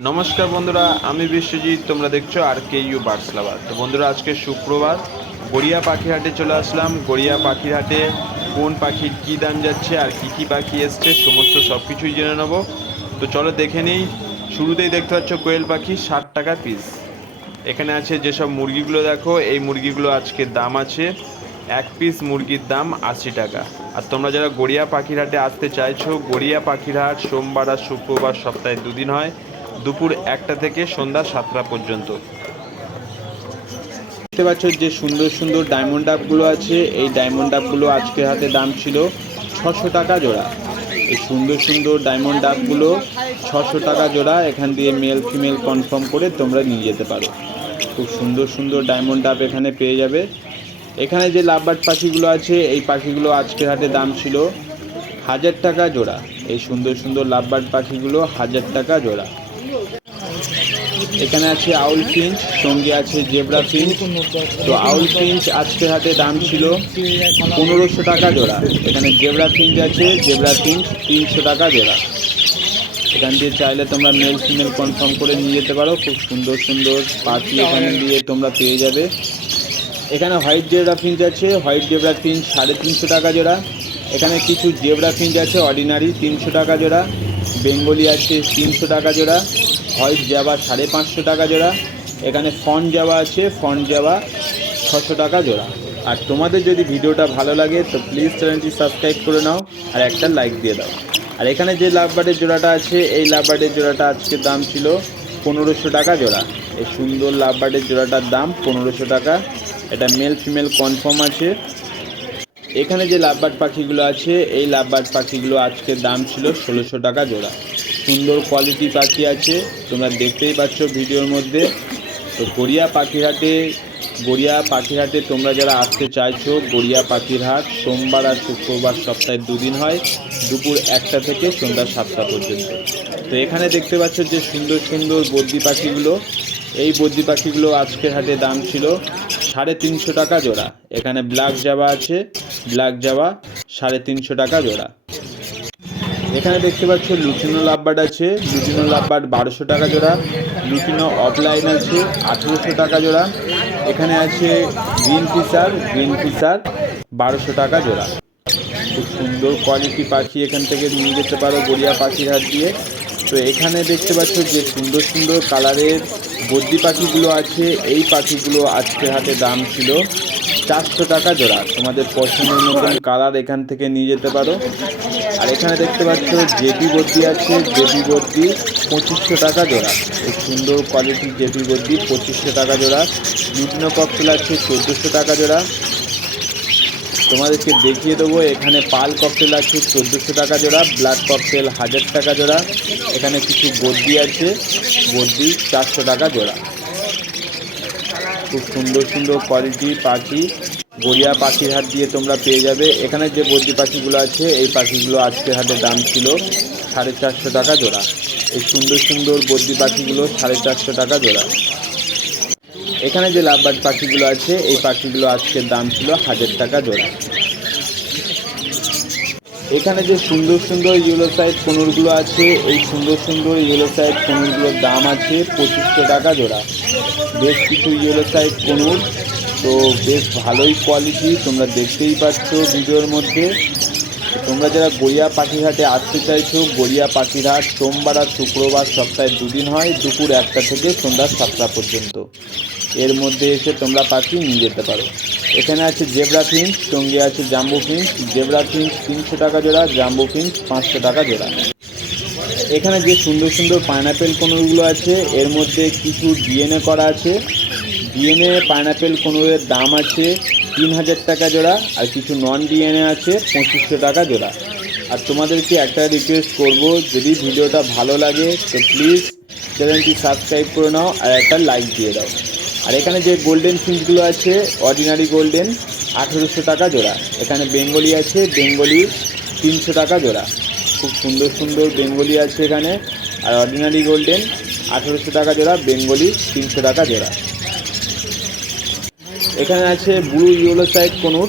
নমস্কার বন্ধুরা, আমি বিশ্বজিৎ, তোমরা দেখছ R K U birds lover তো বন্ধুরা, আজকে শুক্রবার, গড়িয়া পাখির হাটে চলে আসলাম। গড়িয়া পাখির হাটে কোন পাখির কী দাম যাচ্ছে আর কী কী পাখি এসছে, সমস্ত সব কিছুই জেনে নেব। তো চলো দেখে নিই, শুরুতেই দেখতে পাচ্ছ কোয়েল পাখি, ষাট টাকা পিস এখানে আছে যেসব মুরগিগুলো দেখো, এই মুরগিগুলো আজকে দাম আছে এক পিস মুরগির দাম আশি টাকা। আর তোমরা যারা গড়িয়া পাখির হাটে আসতে চাইছো, গড়িয়া পাখির হাট সোমবার আর শুক্রবার সপ্তাহে দুদিন হয়। দুপুর একটা থেকে সন্ধ্যা সাতটা পর্যন্ত। দেখতে পাচ্ছ যে সুন্দর সুন্দর ডায়মন্ড ডাবগুলো আছে। এই ডায়মন্ড ডাবগুলো আজকের হাতে দাম ছিল ছশো টাকা জোড়া। এই সুন্দর সুন্দর ডায়মন্ড ডাবগুলো ছশো টাকা জোড়া। এখান দিয়ে মেল ফিমেল কনফার্ম করে তোমরা নিয়ে যেতে পারো। খুব সুন্দর সুন্দর ডায়মন্ড ডাব এখানে পেয়ে যাবে। এখানে যে লাভবার্ড পাখিগুলো আছে, এই পাখিগুলো আজকের হাটে দাম ছিল হাজার টাকা জোড়া। এই সুন্দর সুন্দর লাভবার্ড পাখিগুলো হাজার টাকা জোড়া। এখানে আছে আউল ফিঞ্চ সঙ্গে আছে জেব্রা ফিঞ্চ তো আউল ফিঞ্চ আজকে হাতে দাম ছিল পনেরোশো টাকা জোড়া। এখানে জেব্রা ফিঞ্চ আছে, জেব্রা ফিঞ্চ তিনশো টাকা জোড়া। এখান দিয়ে চাইলে তোমরা মেল ফিমেল কনফার্ম করে নিয়ে যেতে পারো। খুব সুন্দর সুন্দর পাখি এখানে দিয়ে তোমরা পেয়ে যাবে। এখানে হোয়াইট জেব্রা ফিঞ্চ আছে, হোয়াইট জেব্রা ফিঞ্চ সাড়ে তিনশো টাকা জোড়া। এখানে কিছু জেব্রা ফিঞ্চ আছে, অর্ডিনারি তিনশো টাকা জোড়া। বেঙ্গলি আছে তিনশো টাকা জোড়া। হোয়াইট জাবা সাড়ে পাঁচশো টাকা জোড়া। এখানে ফন জাবা আছে ফন জাবা ছশো টাকা জোড়া। আর তোমাদের যদি ভিডিওটা ভালো লাগে, তো প্লিজ চ্যানেলটি সাবস্ক্রাইব করে নাও আর একটা লাইক দিয়ে দাও। আর এখানে যে লাভবার্ডের জোড়াটা আছে, এই লাভবার্ডের জোড়াটা আজকে দাম ছিল পনেরোশো টাকা জোড়া। এই সুন্দর লাভবার্ডের জোড়াটার দাম পনেরোশো টাকা। এটা মেল ফিমেল কনফার্ম আছে। এখানে যে লাভবার্ড পাখিগুলো আছে, এই লাভবার্ড পাখিগুলো আজকের দাম ছিল ষোলোশো টাকা জোড়া। সুন্দর কোয়ালিটি পাখি আছে। তোমরা দেখতেই পাচ্ছ ভিডিওর মধ্যে। তো গড়িয়া পাখিরহাটে গড়িয়া পাখিরহাটে তোমরা যারা আসতে চাইছো, গড়িয়া পাখিরহাট, সোমবার আর শুক্রবার সপ্তাহে দুদিন হয়, দুপুর একটা থেকে সন্ধ্যা সাতটা পর্যন্ত। তো এখানে দেখতে পাচ্ছ যে সুন্দর সুন্দর বদ্যি পাখিগুলো। এই বদ্যি পাখিগুলো আজকের হাটে দাম ছিল সাড়ে তিনশো টাকা জোড়া। এখানে ব্ল্যাক জাবা আছে। ব্ল্যাক জাবা সাড়ে তিনশো টাকা জোড়া। এখানে দেখতে পাচ্ছ লুটিনো লাভবার্ড আছে। লুটিনো লাভবার্ড বারোশো টাকা জোড়া। লুটিনো অফলাইন আছে, আঠেরোশো টাকা জোড়া। এখানে আছে গ্রিন ফিসার গ্রিন ফিসার বারোশো টাকা জোড়া। খুব সুন্দর কোয়ালিটি পাখি এখান থেকে নিয়ে যেতে পারো গড়িয়া পাখির হাত দিয়ে। তো এখানে দেখতে পাচ্ছ যে সুন্দর সুন্দর কালারের বদ্যি পাখিগুলো আছে। এই পাখিগুলো আজকে হাতে দাম ছিল চারশো টাকা জোড়া। তোমাদের পছন্দের মতন কালার এখান থেকে নিয়ে যেতে পারো। আর এখানে দেখতে পাচ্ছ জেপি বদ্যি আছে। জেপি বদ্যি পঁচিশশো টাকা জোড়া। এই সুন্দর কোয়ালিটির জেপি বদ্যি পঁচিশশো টাকা জোড়া। লুটিনো ককটেল আছে, চোদ্দোশো টাকা জোড়া। তোমাদেরকে দেখিয়ে দেবো, এখানে পাল ককটেল আছে, চোদ্দোশো টাকা জোড়া। ব্ল্যাক ককটেল হাজার টাকা জোড়া। এখানে কিছু বদ্যি আছে বদ্যি চারশো টাকা জোড়া। খুব সুন্দর সুন্দর কোয়ালিটি পাখি। গড়িয়া পাখির হাট দিয়ে তোমরা পেয়ে যাবে। এখানে যে বদ্যি পাখিগুলো আছে, এই পাখিগুলো আজকের হাটে দাম ছিল সাড়ে চারশো টাকা জোড়া। এই সুন্দর সুন্দর বদ্যি পাখিগুলো সাড়ে চারশো টাকা জোড়া। এখানে যে লাভবার্ড পাখিগুলো আছে, এই পাখিগুলো আজকের দাম ছিল হাজার টাকা জোড়া। এখানে যে সুন্দর সুন্দর ইয়েলো সাইড কোনুরগুলো আছে, এই সুন্দর সুন্দর ইয়েলো সাইড কোনুরগুলোর দাম আছে পঁচিশশো টাকা জোড়া। বেশ কিছু ইয়েলো সাইড কোনুর তো বেশ ভালোই কোয়ালিটি তোমরা দেখতেই পাচ্ছ ভিডিওর মধ্যে। তোমরা যারা গড়িয়া পাখিরহাটে আসতে চাইছো, গড়িয়া পাখিরহাট সোমবার আর শুক্রবার সপ্তাহে দুদিন হয়, দুপুর একটা থেকে সন্ধ্যা সাতটা পর্যন্ত। এর মধ্যে এসে তোমরা পাখি নিয়ে যেতে পারো। এখানে আছে জেব্রা ফিন্স সঙ্গে আছে জাম্বু ফিন্স জেব্রা ফিঞ্চ তিনশো টাকা জোড়া, জাম্বু ফিন্স পাঁচশো টাকা জোড়া। এখানে যে সুন্দর সুন্দর পাইনাপেল কোনোরগুলো আছে, এর মধ্যে কিছু ডিএনএ করা আছে। ডিএনএ পাইনাপেল কোনোরের দাম আছে তিন হাজার টাকা জোড়া আর কিছু নন ডিএনএ আছে পঁচিশশো টাকা জোড়া। আর তোমাদেরকে একটা রিকোয়েস্ট করব, যদি ভিডিওটা ভালো লাগে, তো প্লিজ চ্যানেলটি সাবস্ক্রাইব করে নাও আর একটা লাইক দিয়ে দাও। আর এখানে যে গোল্ডেন ফিঞ্চগুলো আছে অর্ডিনারি গোল্ডেন আঠেরোশো টাকা জোড়া। এখানে বেঙ্গলি আছে, বেঙ্গলি তিনশো টাকা জোড়া। খুব সুন্দর সুন্দর বেঙ্গলি আছে এখানে। আর অর্ডিনারি গোল্ডেন আঠেরোশো টাকা জোড়া, বেঙ্গলি তিনশো টাকা জোড়া। এখানে আছে ব্লু ইয়েলো সাইড কোনুর।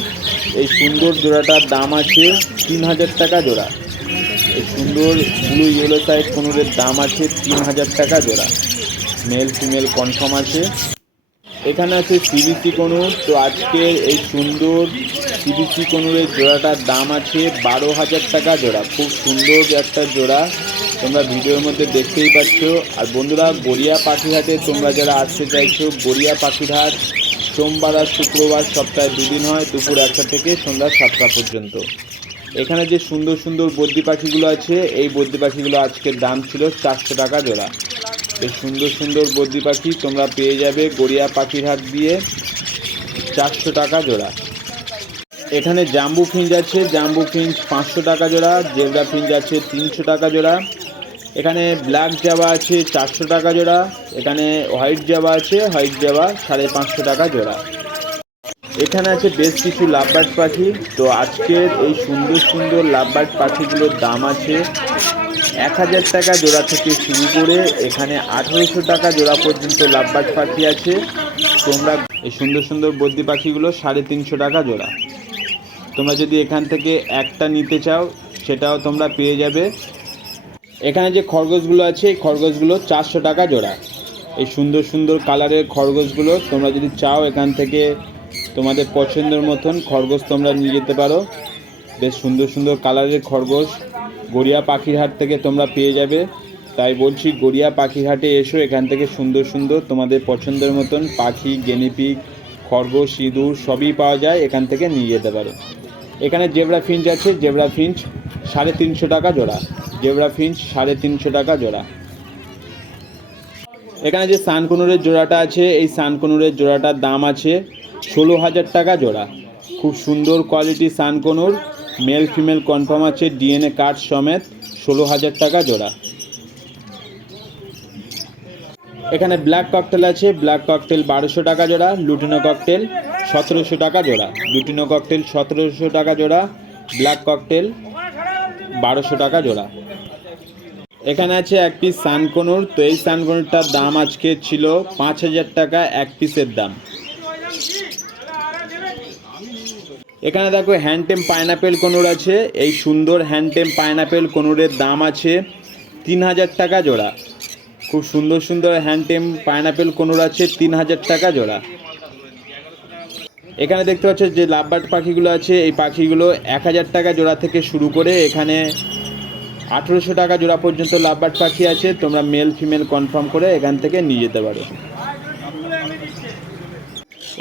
এই সুন্দর জোড়াটার দাম আছে তিন হাজার টাকা জোড়া। এই সুন্দর ব্লু ইয়েলো সাইড কোনোরের দাম আছে তিন হাজার টাকা জোড়া। মেল ফিমেল কনফার্ম আছে। এখানে আছে সিবিসি কনুর। তো আজকে এই সুন্দর সিবিসি কনুরের জোড়াটার দাম আছে বারো হাজার টাকা জোড়া। খুব সুন্দর একটা জোড়া। তোমরা ভিডিওর মধ্যে দেখতেই পাচ্ছ। আর বন্ধুরা, গড়িয়া পাখিরহাটে তোমরা যারা আসতে চাইছো, গড়িয়া পাখিরহাট সোমবার আর শুক্রবার সপ্তাহে দুদিন হয়, দুপুর একটা থেকে সন্ধ্যা সাতটা পর্যন্ত। এখানে যে সুন্দর সুন্দর বদ্যি পাখিগুলো আছে, এই বদ্যি পাখিগুলো আজকের দাম ছিল চারশো টাকা জোড়া। এই সুন্দর সুন্দর বদ্যি পাখি তোমরা পেয়ে যাবে গড়িয়া পাখির হাট দিয়ে চারশো টাকা জোড়া। এখানে জাম্বু ফিঞ্চ আছে, জাম্বু ফিঞ্চ পাঁচশো টাকা জোড়া, জেবরা ফিঞ্চ আছে তিনশো টাকা জোড়া। এখানে ব্ল্যাক জাবা আছে, চারশো টাকা জোড়া। এখানে হোয়াইট জাবা আছে হোয়াইট জাবা সাড়ে পাঁচশো টাকা জোড়া। এখানে আছে বেশ কিছু লাভবার্ড পাখি। তো আজকের এই সুন্দর সুন্দর লাভবার্ড পাখিগুলোর দাম আছে এক হাজার টাকা জোড়া থেকে শুরু করে এখানে আঠেরোশো টাকা জোড়া পর্যন্ত লাভবার্ড পাখি আছে। তোমরা এই সুন্দর সুন্দর বদ্যি পাখিগুলো সাড়ে তিনশো টাকা জোড়া। তোমরা যদি এখান থেকে একটা নিতে চাও, সেটাও তোমরা পেয়ে যাবে। এখানে যে খরগোশগুলো আছে, এই খরগোশগুলো চারশো টাকা জোড়া। এই সুন্দর সুন্দর কালারের খরগোশগুলো তোমরা যদি চাও এখান থেকে তোমাদের পছন্দের মতন খরগোশ তোমরা নিয়ে যেতে পারো। বেশ সুন্দর সুন্দর কালারের খরগোশ গড়িয়া পাখির হাট থেকে তোমরা পেয়ে যাবে। তাই বলছি, গড়িয়া পাখির হাটে এসো, এখান থেকে সুন্দর সুন্দর তোমাদের পছন্দের মতন পাখি, গেনিপিক, খরগোশ, ইঁদুর সবই পাওয়া যায়, এখান থেকে নিয়ে যেতে পারো। এখানে জেবরা ফিঞ্চ আছে, জেবরা ফিঞ্চ সাড়ে তিনশো টাকা জোড়া। জেবরা ফিঞ্চ সাড়ে তিনশো টাকা জোড়া। এখানে যে সানকুনুরের জোড়াটা আছে, এই সানকুনুরের জোড়াটার দাম আছে ষোলো হাজার টাকা জোড়া। খুব সুন্দর quality sun conure male female confirm আছে ডিএনএ কার্ড সমেত ষোলো হাজার টাকা জোড়া। এখানে ব্ল্যাক ককটেল আছে। ব্ল্যাক ককটেল বারোশো টাকা জোড়া লুটিনো ককটেল সতেরোশো টাকা জোড়া। লুটিনো ককটেল সতেরোশো টাকা জোড়া ব্ল্যাক ককটেল বারোশো টাকা জোড়া। এখানে আছে এক পিস সানকনুর। তো এই সানকনুরটার দাম আজকে ছিল পাঁচ হাজার টাকা এক পিসের দাম। এখানে দেখো হ্যান্ডটেম পাইনাপেল কনুর আছে। এই সুন্দর হ্যান্ডটেম পাইনাপেল কনুরের দাম আছে তিন হাজার টাকা জোড়া। খুব সুন্দর সুন্দর হ্যান্ডটেম পাইনাপেল কনুর আছে, তিন হাজার টাকা জোড়া। এখানে দেখতে পাচ্ছ যে লাভবার্ড পাখিগুলো আছে, এই পাখিগুলো এক হাজার টাকা জোড়া থেকে শুরু করে এখানে আঠেরোশো টাকা জোড়া পর্যন্ত লাভবার্ড পাখি আছে, তোমরা মেল ফিমেল কনফার্ম করে এখান থেকে নিয়ে যেতে পারো।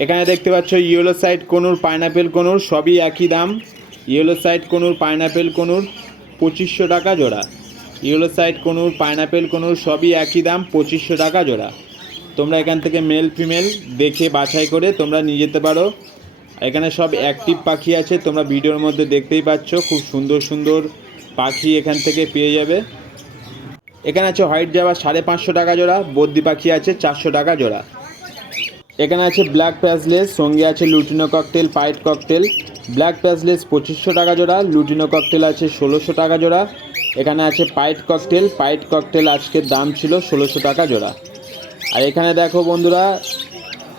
এখানে দেখতে পাচ্ছ yellow side conure pineapple conure, সবই একই দাম। Yellow side conure pineapple conure, পঁচিশশো টাকা জোড়া। Yellow side conure pineapple conure, সবই একই দাম, পঁচিশশো টাকা জোড়া। তোমরা এখান থেকে মেল ফিমেল দেখে বাছাই করে তোমরা নিয়ে যেতে পারো। এখানে সব অ্যাক্টিভ পাখি আছে, তোমরা ভিডিওর মধ্যে দেখতেই পাচ্ছ, খুব সুন্দর সুন্দর পাখি এখান থেকে পেয়ে যাবে। এখানে আছে হোয়াইট জাবা, সাড়ে পাঁচশো টাকা জোড়া বদ্যি পাখি আছে, চারশো টাকা জোড়া। এখানে আছে ব্ল্যাক প্যাসলেস সঙ্গে আছে lutino cockatiel pied cockatiel black প্যাসলেস পঁচিশশো টাকা জোড়া লুটিনো ককটেল আছে, ষোলোশো টাকা জোড়া। এখানে আছে পাইট ককটেল। পাইট ককটেল আজকের দাম ছিল ষোলোশো টাকা জোড়া। আর এখানে দেখো বন্ধুরা,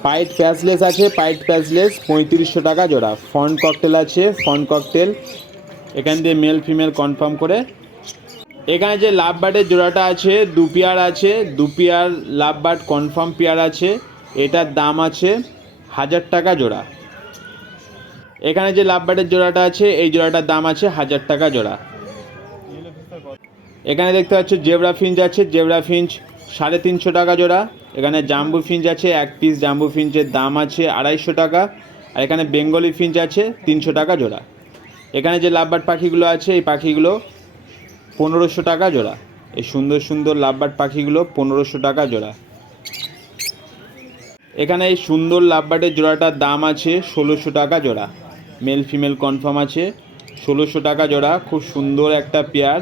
পাইট প্যাসলেস আছে, পাইট প্যাসলেস পঁয়ত্রিশশো টাকা জোড়া। ফন্ট ককটেল আছে ফন্ট ককটেল। এখান দিয়ে মেল ফিমেল কনফার্ম করে। এখানে যে লাভ বার্ডের জোড়াটা আছে, দু পেয়ার আছে, দু pair love bird confirm pair আছে। এটার দাম আছে হাজার টাকা জোড়া। এখানে যে লাভ বার্ডের জোড়াটা আছে, এই জোড়াটার দাম আছে হাজার টাকা জোড়া। এখানে দেখতে পাচ্ছ জেবরা ফিঞ্চ আছে, জেবরা ফিঞ্চ সাড়ে তিনশো টাকা জোড়া। এখানে জাম্বু ফিঞ্চ আছে, এক পিস জাম্বু ফিঞ্চের দাম আছে আড়াইশো টাকা। আর এখানে বেঙ্গলি ফিঞ্চ আছে তিনশো টাকা জোড়া। এখানে যে লাভবার্ড পাখিগুলো আছে, এই পাখিগুলো পনেরোশো টাকা জোড়া। এই সুন্দর সুন্দর লাভবার্ড পাখিগুলো পনেরোশো টাকা জোড়া। এখানে এই সুন্দর লাভবার্ডের জোড়াটার দাম আছে ষোলোশো টাকা জোড়া। মেল ফিমেল কনফার্ম আছে, ষোলোশো টাকা জোড়া। খুব সুন্দর একটা পেয়ার।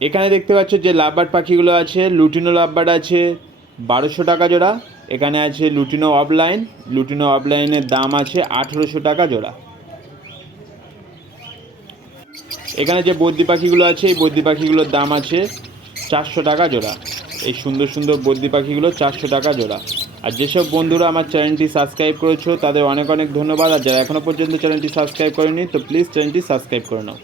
এখানে দেখতে পাচ্ছ যে লাভবার্ড পাখিগুলো আছে, লুটিনো লাভবার্ড আছে, বারোশো টাকা জোড়া। এখানে আছে লুটিনো অফলাইন, লুটিনো অফলাইনের দাম আছে আঠেরোশো টাকা জোড়া। এখানে যে বদ্যি পাখিগুলো আছে, এই বদ্যি পাখিগুলোর দাম আছে চারশো টাকা জোড়া। এই সুন্দর সুন্দর বদ্যি পাখিগুলো চারশো টাকা জোড়া। আর যেসব বন্ধুরা আমার চ্যানেলটি সাবস্ক্রাইব করেছ, তাদের অনেক অনেক ধন্যবাদ। আর যারা এখনও পর্যন্ত চ্যানেলটি সাবস্ক্রাইব করেনি, তো প্লিজ চ্যানেলটি সাবস্ক্রাইব করে নাও।